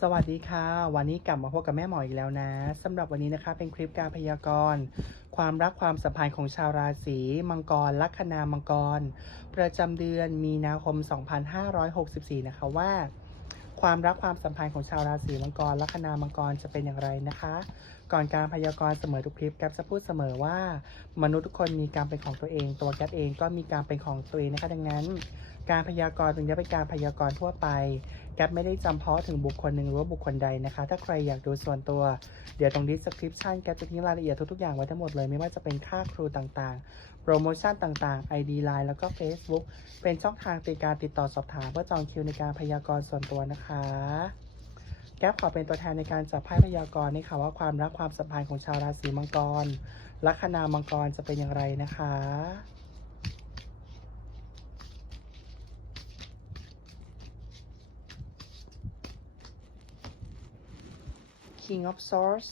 สวัสดีค่ะ วันนี้กลับมาพบกับแม่หมออีกแล้วนะสำหรับวันนี้นะคะ เป็นคลิปการพยากรณ์ความรักความสัมพันธ์ของชาวราศีมังกรลัคนามังกร ประจำเดือนมีนาคม 2564 นะคะว่า ความรักความสัมพันธ์ของชาวราศีมังกรลัคนามังกรจะเป็นอย่างไรนะคะ ก่อนการพยากรณ์เสมอทุกคลิปแกปจะพูดเสมอว่า มนุษย์ทุกคนมีการเป็นของตัวเอง ตัวแกปเองก็มีการเป็นของตัวเองนะคะดังนั้น การพยากรณ์ถึงจะเป็นการพยากรณ์ทั่วไปแกปไม่ได้จำเพาะถึงบุคคลหนึ่งหรือว่าบุคคลใดนะคะ ถ้าใครอยากดูส่วนตัวเดี๋ยวตรง description แกปจะทิ้งรายละเอียดทุกๆอย่างไว้ทั้งหมดเลยไม่ว่าจะเป็นค่าครูต่างๆ โปรโมชั่นต่างๆ ID Line แล้วก็ Facebook เป็นช่องทางในการติดต่อสอบถามเพื่อจองคิวในการพยากรณ์ส่วนตัวนะคะ แก๊ปขอเป็นตัวแทนในการจับไพ่พยากรณ์นี่ค่ะว่าความรักความสัมพันธ์ของชาวราศีมังกร ลัคนามังกรจะเป็นอย่างไรนะคะ King of Swords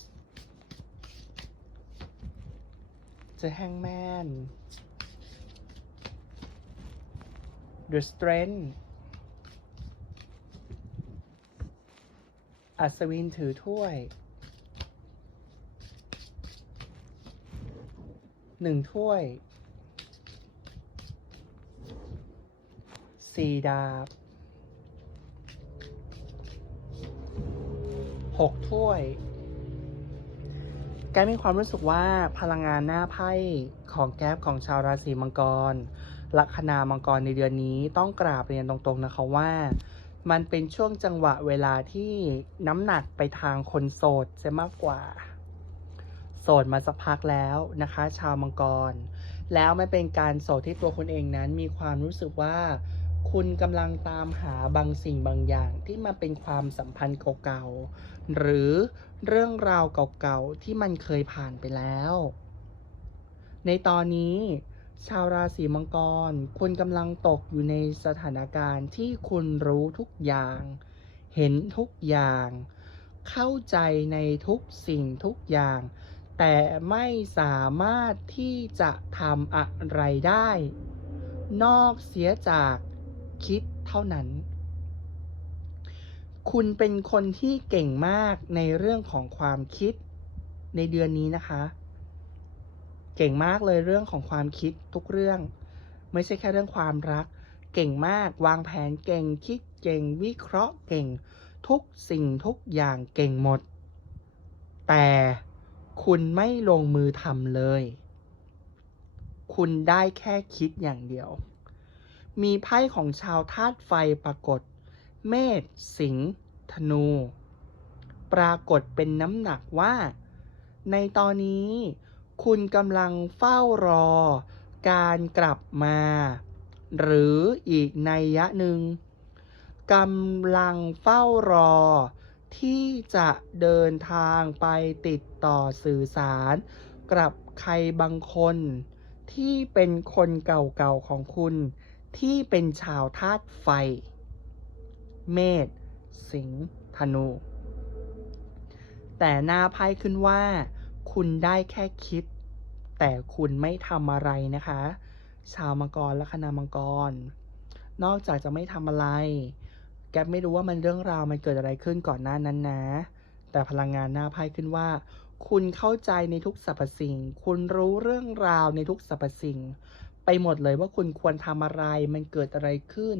The Hangman The Strength อัศวินถือถ้วยหนึ่งถ้วยสี่ดาบหกถ้วยแกมีความรู้สึกว่าพลังงานหน้าไพ่ของแก๊ปของชาวราศีมังกร ลัคนามังกรในเดือนนี้ต้องกราบเรียนตรงๆนะคะว่า มันเป็นช่วงจังหวะเวลาที่น้ำหนักไปทางคนโสดจะมากกว่า โสดมาสักพักแล้วนะคะ ชาวมังกร แล้วไม่เป็นการโสดที่ตัวคุณเองนั้นมีความรู้สึกว่า คุณกำลังตามหาบางสิ่งบางอย่างที่มาเป็นความสัมพันธ์เก่าๆหรือเรื่องราวเก่าๆที่มันเคยผ่านไปแล้ว ในตอนนี้ ชาวราศีมังกร คุณกำลังตกอยู่ในสถานการณ์ที่คุณรู้ทุกอย่าง เห็นทุกอย่าง เข้าใจในทุกสิ่งทุกอย่าง แต่ไม่สามารถที่จะทำอะไรได้ นอกเสียจากคิดเท่านั้น คุณเป็นคนที่เก่งมากในเรื่องของความคิดในเดือนนี้นะคะ เก่งมากเลยเรื่องของความคิดทุกเรื่อง ไม่ใช่แค่เรื่องความรัก เก่งมากวางแผนเก่งคิดเก่งวิเคราะห์เก่ง ทุกสิ่งทุกอย่างเก่งหมด แต่คุณไม่ลงมือทำเลย คุณได้แค่คิดอย่างเดียว มีไพ่ของชาวธาตุไฟปรากฏ เมษสิงห์ธนู ปรากฏเป็นน้ำหนักว่า ในตอนนี้ คุณกำลังเฝ้ารอ การกลับมา หรืออีกในยะหนึ่งกำลังเฝ้ารอ ที่จะเดินทางไปติดต่อสื่อสาร กับใครบางคน ที่เป็นคนเก่าๆของคุณ ที่เป็นชาวธาตุไฟ เมษสิงห์ธนู แต่หน้าไพ่ขึ้นว่า คุณได้แค่คิด แต่คุณไม่ทำอะไรนะคะ ชาวมังกรและคณามังกร นอกจากจะไม่ทำอะไร แกไม่รู้ว่ามันเรื่องราวมันเกิดอะไรขึ้นก่อนหน้านั้นนะ แต่พลังงานหน้าไพ่ขึ้นว่า คุณเข้าใจในทุกสรรพสิ่ง คุณรู้เรื่องราวในทุกสรรพสิ่ง ไปหมดเลยว่าคุณควรทำอะไร มันเกิดอะไรขึ้น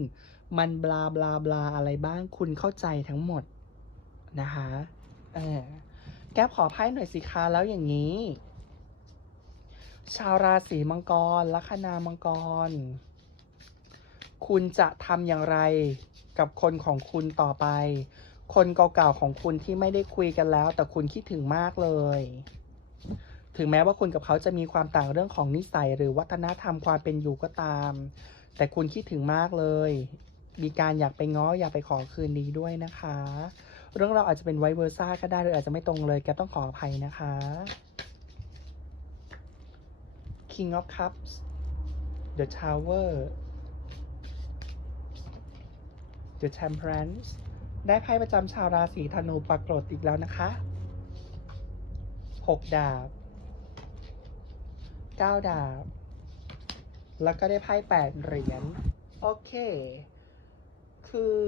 มันบลาบลาบลาอะไรบ้าง คุณเข้าใจทั้งหมดนะคะ เออ แก้ขอไพ่หน่อยสิคะแล้วอย่างนี้ ชาวราศีมังกร ลัคนามังกร คุณจะทำอย่างไรกับคนของคุณต่อไป คนเก่าๆของคุณที่ไม่ได้คุยกันแล้ว แต่คุณคิดถึงมากเลย ถึงแม้ว่าคุณกับเขาจะมีความต่างเรื่องของนิสัย หรือวัฒนธรรมความเป็นอยู่ก็ตาม แต่คุณคิดถึงมากเลย มีการอยากไปง้ออยากไปขอคืนดีด้วยนะคะ เรื่องเราอาจจะเป็นไวเวอร์ซ่าก็ได้หรืออาจจะไม่ตรงเลยแกต้องขออภัยนะคะ King of Cups The Tower The Temperance ได้ไพ่ประจำชาวราศีธนูปรากฏอีกแล้วนะคะหกดาบเก้าดาบ แล้วก็ได้ไพ่แปดเหรียญ โอเค คือ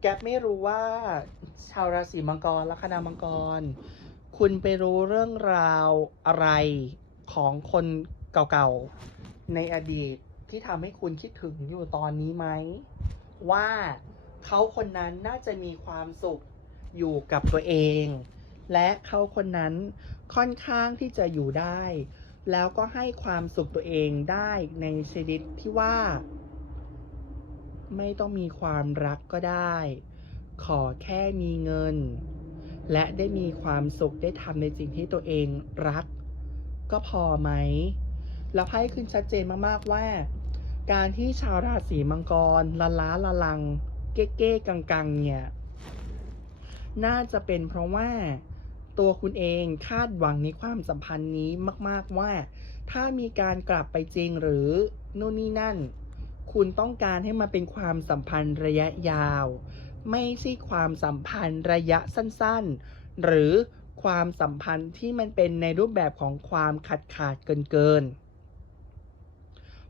แกไม่รู้ว่าชาวราศีมังกรลัคนามังกร คุณไปรู้เรื่องราวอะไรของคนเก่าๆ ในอดีตที่ทำให้คุณคิดถึงอยู่ตอนนี้ไหม ว่าเขาคนนั้นน่าจะมีความสุขอยู่กับตัวเอง และเขาคนนั้นค่อนข้างที่จะอยู่ได้ แล้วก็ให้ความสุขตัวเองได้ในชนิดที่ว่า ไม่ต้องมีความรักก็ได้ ขอแค่มีเงิน และได้มีความสุขได้ทำในสิ่งที่ตัวเองรัก ก็พอไหม แล้วไพ่ขึ้นชัดเจนมากๆว่า การที่ชาวราศีมังกรละล้าละลัง เก้เก้กังกังเนี่ย น่าจะเป็นเพราะว่าตัวคุณเองคาดหวังในความสัมพันธ์นี้มาก ๆว่า ถ้ามีการกลับไปจริงหรือนู่นนี่นั่น คุณต้องการให้มันเป็นความสัมพันธ์ระยะยาว ไม่ใช่ความสัมพันธ์ระยะสั้นๆ หรือความสัมพันธ์ที่มันเป็นในรูปแบบของความขาดขาดเกินเกินๆ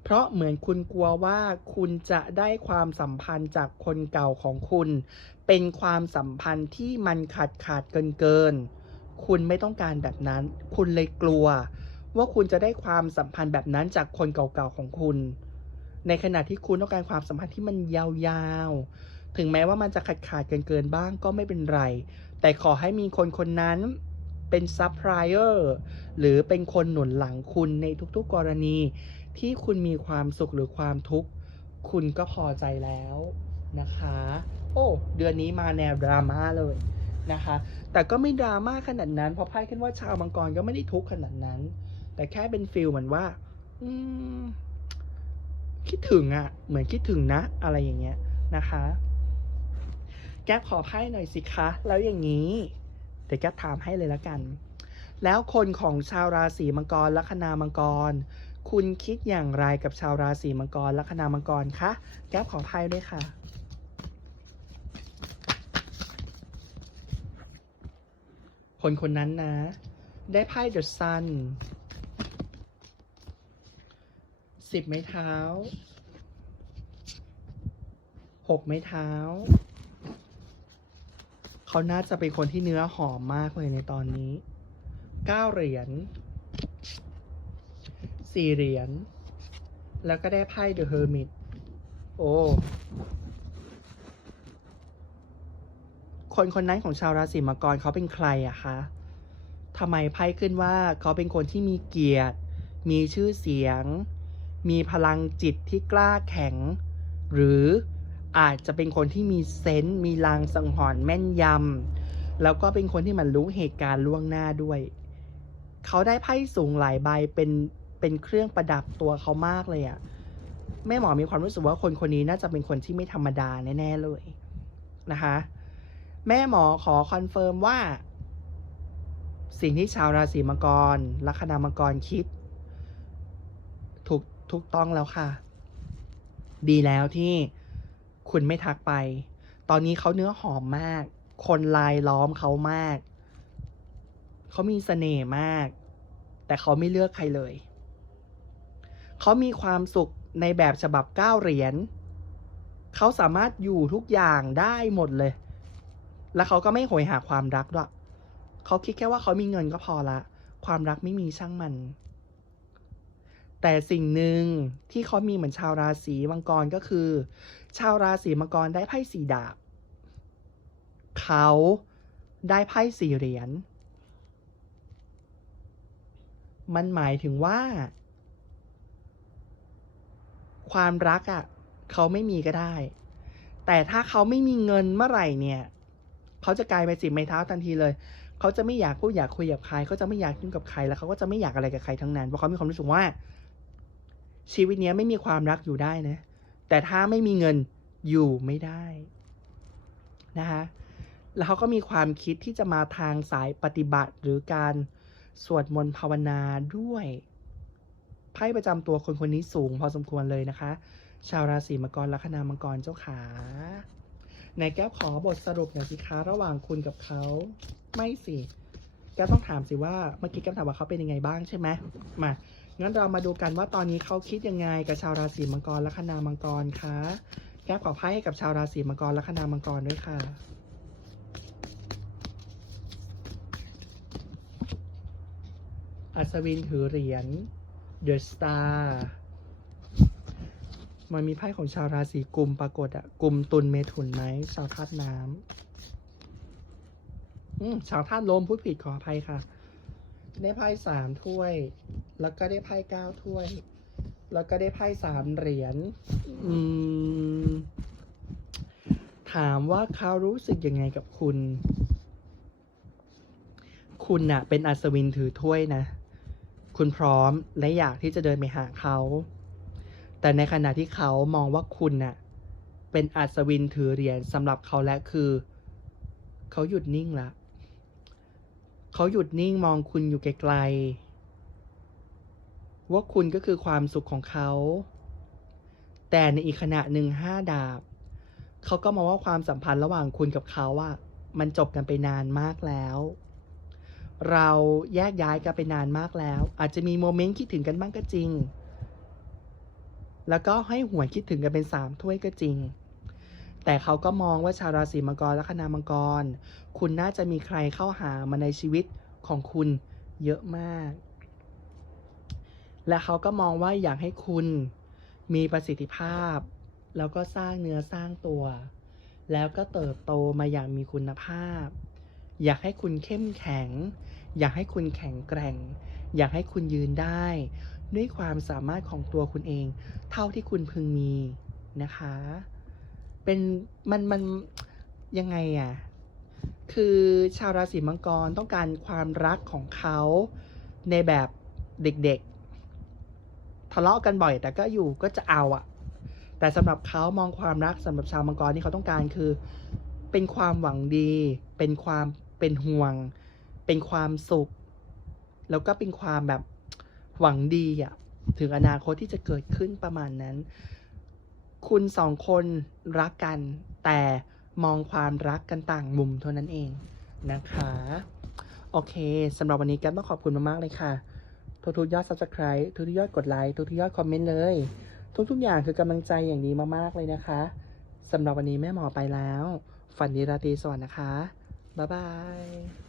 เพราะเหมือนคุณกลัวว่าคุณจะได้ความสัมพันธ์จากคนเก่าของคุณ เป็นความสัมพันธ์ที่มันขาดขาดเกินเกินๆคุณไม่ต้องการแบบนั้น คุณเลยกลัว ว่าคุณจะได้ความสัมพันธ์แบบนั้นจากคนเก่าๆของคุณ ในขณะที่คุณต้องการความสัมพันธ์ที่มันยาวๆ ถึงแม้ว่ามันจะขาดขาดเกินเกินบ้างก็ไม่เป็นไร แต่ขอให้มีคนคนนั้นเป็นซัพพลายเออร์หรือเป็นคนหนุนหลังคุณในทุกๆกรณี ที่คุณมีความสุขหรือความทุกข์ คุณก็พอใจแล้วนะคะ โอ้ เดือนนี้มาแนวดราม่าเลยนะคะ แต่ก็ไม่ดราม่าขนาดนั้น เพราะไพ่ขึ้นว่าชาวมังกรก็ไม่ได้ทุกข์ขนาดนั้น แต่แค่เป็นฟิลเหมือนว่า อืม คิดถึงอะ่ะ เหมือนคิดถึงนะ อะไรอย่างเงี้ยนะคะ แก๊ปขอไพ่หน่อยสิคะ แล้วอย่างนี้ เดี๋ยวแก๊ปถามให้เลยละกัน แล้วคนของชาวราศีมังกรลัคนามังกร คุณคิดอย่างไรกับชาวราศีมังกรลัคนามังกรคะ แก๊ปขอไพ่ด้วยค่ะคนคนนั้นนะ ได้ไพ่ The Sun สิบไม้เท้าหกไม้เท้า เขาน่าจะเป็นคนที่เนื้อหอมมากเลยในตอนนี้เก้าเหรียญสี่เหรียญแล้วก็ได้ไพ่ The Hermit โอ้คนคนนั้นของชาวราศีมังกรเขาเป็นใครอะคะทำไมไพ่ขึ้นว่าเขาเป็นคนที่มีเกียรติ มีชื่อเสียง มีพลังจิตที่กล้าแข็ง หรืออาจจะเป็นคนที่มีเซนส์มีลางสังหรณ์แม่นยำแล้วก็เป็นคนที่มันรู้เหตุการณ์ล่วงหน้าด้วย เขาได้ไพ่สูงหลายใบเป็นเป็นเครื่องประดับตัวเขามากเลยอะแม่หมอมีความรู้สึกว่าคนคนนี้น่าจะเป็นคนที่ไม่ธรรมดาแน่ๆเลยนะคะแม่หมอขอคอนเฟิร์มว่า สิ่งที่ชาวราศีมังกรลัคนามังกรคิด ถูกต้องแล้วค่ะ ดีแล้วที่คุณไม่ทักไป ตอนนี้เขาเนื้อหอมมาก คนลายล้อมเขามาก เขามีเสน่ห์มาก แต่เขาไม่เลือกใครเลย เขามีความสุขในแบบฉบับเก้าเหรียญเขาสามารถอยู่ทุกอย่างได้หมดเลย แล้วเขาก็ไม่โหยหาความรักด้วย เขาคิดแค่ว่าเขามีเงินก็พอละ ความรักไม่มีช่างมัน แต่สิ่งหนึ่งที่เขามีเหมือนชาวราศีมังกรก็คือ ชาวราศีมังกรได้ไพ่สีดาบ เขาได้ไพ่สี่เหรียญมันหมายถึงว่า ความรักอะ่ะ เขาไม่มีก็ได้ แต่ถ้าเขาไม่มีเงินเมื่อไหร่เนี่ย เขาจะกลายเป็นสิบไม้เท้าทันทีเลย เขาจะไม่อยากพูดอยากคุยกับใคร เขาจะไม่อยากยุ่งกับใครแล้วเขาก็จะไม่อยากอะไรกับใครทั้งนั้นเพราะเขามีความรู้สึกว่า ชีวิตเนี้ยไม่มีความรักอยู่ได้นะ แต่ถ้าไม่มีเงินอยู่ไม่ได้นะคะแล้วเขาก็มีความคิดที่จะมาทางสายปฏิบัติหรือการสวดมนต์ภาวนาด้วยไพ่ประจำตัวคนคนนี้สูงพอสมควรเลยนะคะ ชาวราศีมังกรลัคนามังกรเจ้าขาในแก้วขอบทสรุปหน่อยสิคะระหว่างคุณกับเขาไม่สิ แก้วต้องถามสิว่าเมื่อกี้แก้วถามว่าเขาเป็นยังไงบ้างใช่ไหมมางั้นเรามาดูกันว่าตอนนี้เขาคิดยังไงกับชาวราศีมังกรแลัคนามังกรคะแก้ขอไพ่ให้กับชาวราศีมังกรและคณามังกรด้วยค่ะอัศวินถือเหรียญ The Star มันมีไพ่ของชาวราศีกุมปรากฏอะกุมตุลเมถุนไหมชาวธาตุน้ำ อืมชาวธาตุลมพูดผิดขออภัยค่ะ ได้ไพ่สามถ้วย แล้วก็ได้ไพ่เก้าถ้วย แล้วก็ได้ไพ่สามเหรียญ อืม ถามว่าเขารู้สึกยังไงกับคุณ คุณน่ะ เป็นอัศวินถือถ้วยนะ คุณพร้อมและอยากที่จะเดินไปหาเขา แต่ในขณะที่เขามองว่าคุณน่ะ เป็นอัศวินถือเหรียญสำหรับเขาและคือเขาหยุดนิ่งละ เขาหยุดนิ่งมองคุณอยู่ไกลๆ ว่าคุณก็คือความสุขของเขา แต่ในอีกขณะหนึ่งห้าดาบ เขาก็มองว่าความสัมพันธ์ระหว่างคุณกับเขาอะมันจบกันไปนานมากแล้ว เราแยกย้ายกันไปนานมากแล้ว อาจจะมีโมเมนต์คิดถึงกันบ้างก็จริง แล้วก็ให้หวนคิดถึงกันเป็นสามถ้วยก็จริง แต่เขาก็มองว่าชาวราศีมังกรและคณามังกร คุณน่าจะมีใครเข้าหามาในชีวิตของคุณเยอะมาก และเขาก็มองว่าอยากให้คุณมีประสิทธิภาพ แล้วก็สร้างเนื้อสร้างตัว แล้วก็เติบโตมาอย่างมีคุณภาพ อยากให้คุณเข้มแข็ง อยากให้คุณแข็งแกร่ง อยากให้คุณยืนได้ ด้วยความสามารถของตัวคุณเอง เท่าที่คุณพึงมีนะคะ เป็นมันมันยังไงอะ่ะ คือชาวราศีมังกรต้องการความรักของเขาในแบบเด็กๆ ทะเลาะกันบ่อยแต่ก็อยู่ก็จะเอาอะ่ะ แต่สำหรับเขามองความรักสำหรับชาวมังกรที่เขาต้องการคือ เป็นความหวังดี เป็นความเป็นห่วง เป็นความสุข แล้วก็เป็นความแบบหวังดีอะถึงอนาคตที่จะเกิดขึ้นประมาณนั้น คุณสองคนรักกัน แต่มองความรักกันต่างมุมเท่านั้นเองนะคะ โอเคสำหรับวันนี้แกันต้องขอบคุณมาก ๆ เลยค่ะ ทุกๆยอด subscribe ทุกๆยอดกดไลค์ทุกๆยอดคอมเมนต์เลย ทุกๆอย่างคือกำลังใจอย่างดีมาก ๆ เลยนะคะสำหรับวันนี้แม่หมอไปแล้ว ฝันดีราตรีสวัสดิ์นะคะ บ๊ายบาย